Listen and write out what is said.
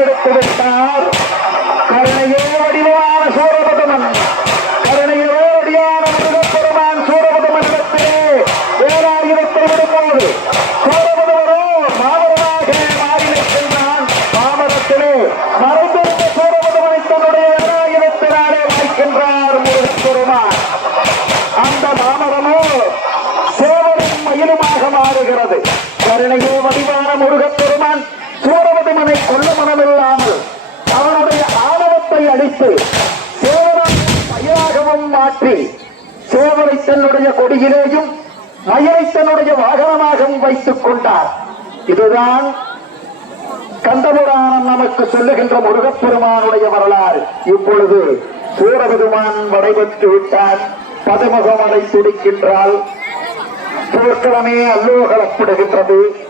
எடுத்து விட்டார். கருணையே வடிவான சூரபதமன், கருணையே வடிவான முருகப்பெருமான் சூரபதமனிடத்திலே வேலாயுதத்தை விடும்போது சூரபதமனோ மாமரமாக மாறி நிற்கின்றான். மாமரத்திலே மறைந்திருந்த சூரபதமனை தன்னுடைய வேலாயுதத்தினாலே வாய்க்கின்றார் முருகப்பெருமான். அந்த மாமரமோ சேவலும் மயிலுமாக மாறுகிறது. கருணையே வடிவான முருகப்பெருமான் சூரபதமனை கொல்ல மனமில்லாமல் அவனுடைய ஆணவத்தை அடித்து சேவலம் மயிலாகவும் மாற்றி சேவலை தன்னுடைய கொடியிலேயும் மயிலை தன்னுடைய வாகனமாகவும் வைத்துக் கொண்டார். இதுதான் கந்தபுராணம் நமக்கு சொல்லுகின்ற முருகப்பெருமானுடைய வரலாறு. இப்பொழுது சூரபெருமான் வடைபெற்று விட்டார். பதுமுகமலை துடிக்கின்றால் போர்க்களமே அல்லோகலப்படுகின்றது.